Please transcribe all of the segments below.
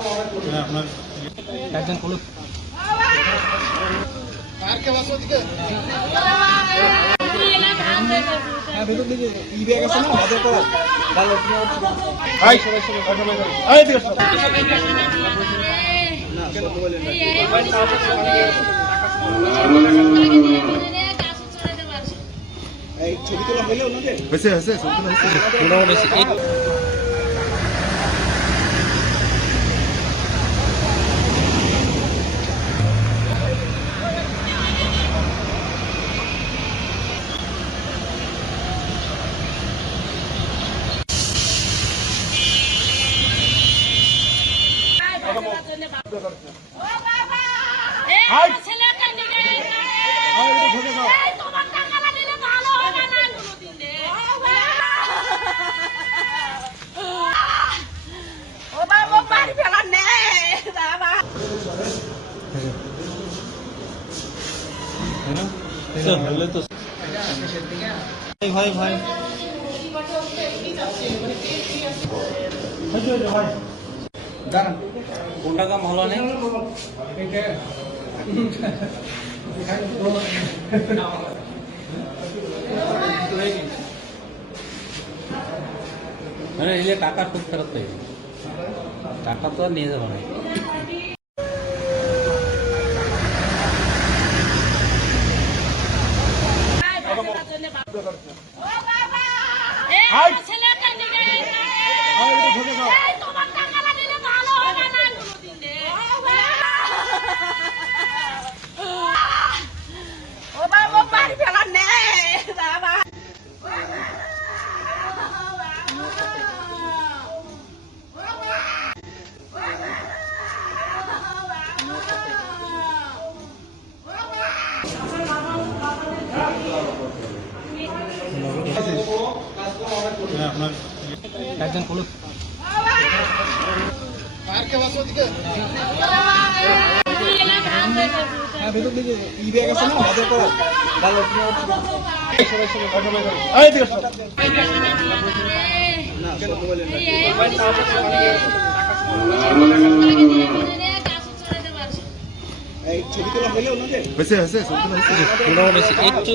আপনার একজন পুলিশ হ্যাঁ এই ছবি তোলা হলো হয়েছে হয়েছে ছবি তোলা হয়েছে মোটামুটি এক ভাই ভাই ভাই। দাঁড়ান। কোনটা কাম হলো না মানে টাকা খুব ফেরত টাকা তো আর নিয়ে যাব না। না? এই ছবি তোলা হলো ওনাদের? হয়েছে হয়েছে ছবি তোলা হয়েছে। মোটামুটি একটু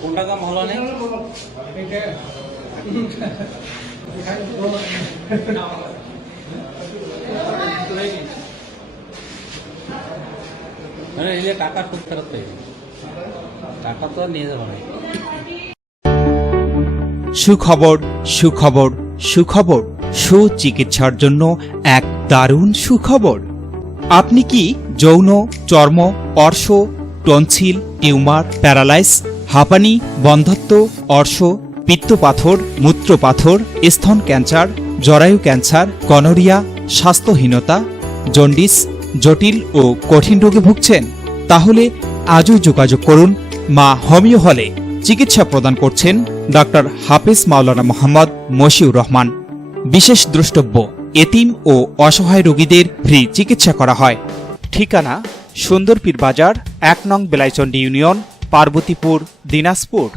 কোনটা কাম হলো না মানে এলে টাকা খুব ফেরত টাকা তো নিয়ে যাব না। সুখবর সুখবর সুখবর। সুচিকিৎসার জন্য এক দারুণ সুখবর। আপনি কি যৌন চর্ম অর্শ টনসিল, টিউমার, প্যারালাইস, হাঁপানি, বন্ধত্ব, অর্শ, পিত্তপাথর, মূত্রপাথর, স্তন ক্যান্সার, জরায়ু ক্যান্সার গনোরিয়া স্বাস্থ্যহীনতা, জন্ডিস, জটিল ও কঠিন রোগে ভুগছেন। তাহলে আজই যোগাযোগ করুন মা হোমিও হলে। চিকিৎসা প্রদান করছেন ডাক্তার হাফিজ মাওলানা মোহাম্মদ মশিউর রহমান। বিশেষ দ্রষ্টব্য, এতিম ও অসহায় রোগীদের ফ্রি চিকিৎসা করা হয়। ঠিকানা সুন্দরপীর বাজার এক নং বেলাইচন্ডী ইউনিয়ন পার্বতীপুর দিনাজপুর।